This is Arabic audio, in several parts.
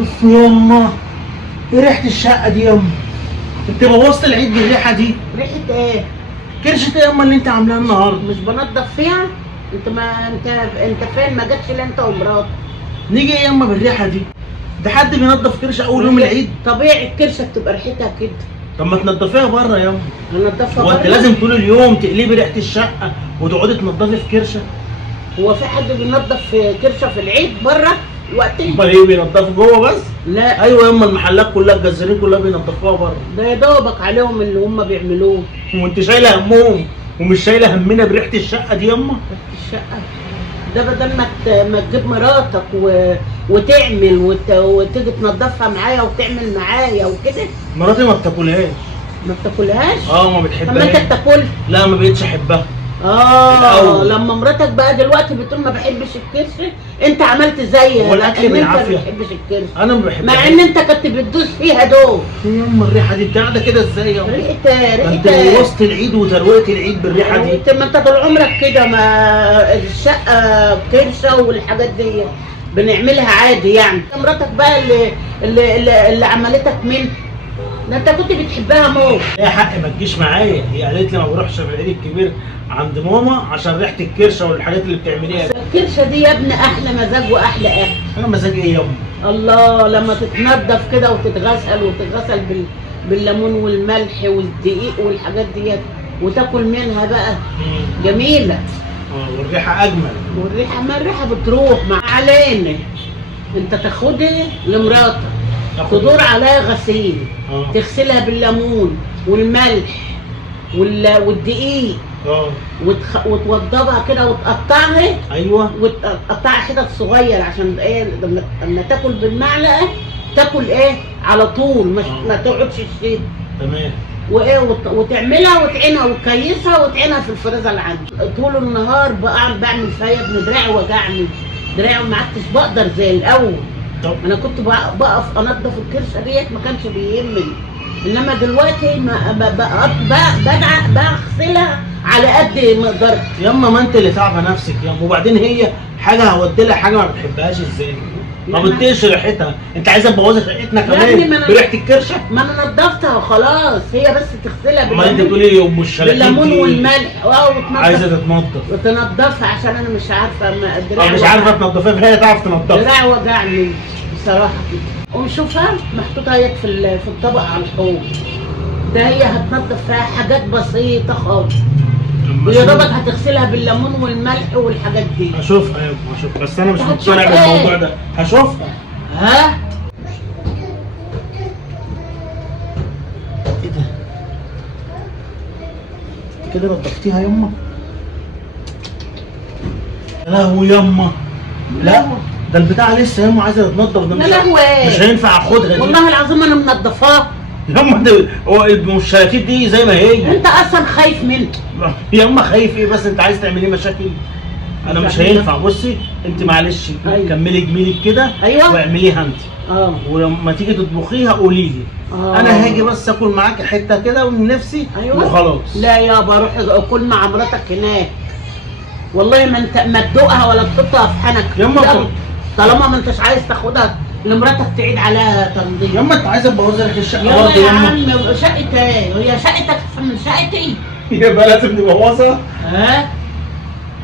بص يما، ايه ريحة الشقة دي يما؟ انت بوظت العيد بالريحة دي. ريحة ايه؟ كرشة ايه يما اللي انت عاملاها النهارده؟ مش بنضف فيها؟ انت ما انت فين؟ ما جاتش الا انت ومراتك. نيجي ايه يما بالريحة دي؟ ده حد بينضف كرشة اول يوم العيد؟ طبيعي الكرشه بتبقى ريحتها كده. طب ما تنضفيها بره يما. هنضفها هو انت بره؟ لازم طول اليوم تقلبي ريحة الشقة وتقعدي تنضفي في كرشة؟ هو في حد بينضف كرشه في العيد بره وقتها؟ امال ايه، بينضفوا جوه بس؟ لا، ايوه يما، المحلات كلها الجزارين كلها بينضفوها بره. ده يا دوبك عليهم اللي هم بيعملوه. وانت شايله همهم ومش شايله همنا بريحة الشقة دي يما؟ ريحة الشقه ده بدل ما تجيب مراتك وتعمل وتيجي تنضفها معايا وتعمل معايا وكده. مراتي ما بتاكلهاش. ما بتاكلهاش؟ اه ما طب ما بتحبهاش. انت بتاكل. لا ما بقتش احبها. الأول. لما مراتك بقى دلوقتي بتقول ما بحبش الكرش، انت عملت زيها. هو الأكل لأن بالعافية. انت ما بتحبش الكرش، انا ما بحبهاش. مع ان انت كنت بتدوس فيها دول. يما الريحه دي قاعده كده ازاي يما؟ ريحه انت ريحه. بوظت العيد وتروقت العيد بالريحه دي. انت ما انت طول عمرك كده، ما الشقه كرشه والحاجات دي بنعملها عادي يعني. مراتك بقى اللي عملتك من ده، انت كنت بتحبها موت. ليها حق ما تجيش معايا، هي قالت لي ما بروحش في العيد الكبير عند ماما عشان ريحه الكرشه والحاجات اللي بتعمليها دي. الكرشه دي يا ابني احلى مزاج واحلى اكل. انا مزاجي ايه يما؟ الله، لما تتنضف كده وتتغسل بالليمون والملح والدقيق والحاجات ديت وتاكل منها بقى جميله. والريحه اجمل. والريحه، ما الريحه بتروح مع علينا. انت تاخدها لمراتك، تدور عليها غسيل، تغسلها بالليمون والملح والدقيق، وتوضبها كده وتقطعها. ايوه، وتقطعها حتت صغير عشان ايه لما تاكل بالمعلقه تاكل ايه على طول، مش ما تقعدش تشيل. تمام. وايه وتعملها وتعينها وتكيسها وتعينها في الفريزر اللي عندك. طول النهار بقعد بعمل فيها يا ابني، دراعي وجعني، دراعي ما عدتش بقدر زي الاول. طب انا كنت بقف انضف الكرشه ديت ما كانش بيهمني، انما دلوقتي بغسلها على قد ما قدرت. يما ما انت اللي تعبه نفسك يما، وبعدين هي حاجه هودي لها حاجه ما بتحبهاش ازاي؟ ما بتطيقش ريحتها، انت عايزه تبوظي ريحتنا كمان بريحه الكرشه؟ ما انا نضفتها خلاص، هي بس تغسلها ما انت بتقولي يا ام الشلاتين بالليمون دي والملح عايزه تتنضف وتنضفها عشان انا مش عارفه دراعي مش عارفه تنضفيها، فهي تعرف تنضفها. دراعي وجعني بصراحه كده. قوم شوفها محطوطه اهي في الطبق على الحوض ده، هي هتنضف فيها حاجات بسيطه خالص، ويا دوبك هتغسلها بالليمون والملح والحاجات دي. هشوفها يا ابني، هشوفها، بس انا مش هتشوف مقتنع ايه؟ بالموضوع ده. هشوفها. ها؟ ايه ده؟ كده نضفتيها يما؟ يا لهوي يما، لا ده البتاع لسه يما عايزه تتنضف. ده يا لهوي، مش هينفع اخدها دي. والله العظيم انا منضفاها. يما ده هو الشلاتين دي زي ما هي. انت اصلا خايف مني. يما خايف ايه بس؟ انت عايز تعملي مشاكل؟ انا مش هينفع. بصي انت معلش، أيوة. كملي جميلك كده. أيوة. واعمليها انت. ولما تيجي تطبخيها قولي لي. انا هاجي بس اكل معاكي حته كده من نفسي. أيوة. وخلاص. لا يابا، روح اكل مع مراتك هناك، والله ما تدوقها ولا تحطها في حنك يما طالما ما انتش عايز تاخدها لمراتك تعيد عليها تنظيف. يما انت عايزه تبوظي ريحه الشقه يلا برضه يا يما؟ عم، شقتك ايه؟ هي شقتك احسن من شقتي؟ يبقى لازم نبوظها. ها؟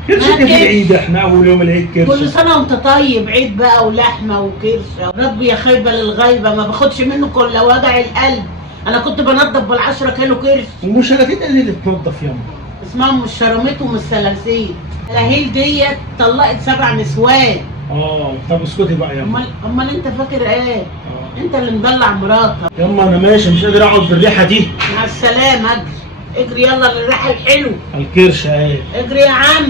كرشه في العيد، احنا اول يوم العيد كرشه. كل سنه وانت طيب، عيد بقى ولحمه وكرشه. ربي يا خايبه للغيبه، ما باخدش منه كل وجع القلب. انا كنت بنضف بال10 كيلو كرش. والشلاتين اللي تتنضف يما؟ اسمهم مش شراميط ومش سلاسيل. الهيل ديت طلقت 7 نسوان. طب اسكتي بقى يما. امال انت فاكر ايه؟ انت اللي مدلع مراتك. يما انا ماشي، مش قادر اقعد بالريحه دي. مع السلامه، اجري يلا للريحه الحلوه. الكرشه اهي. اجري يا عم.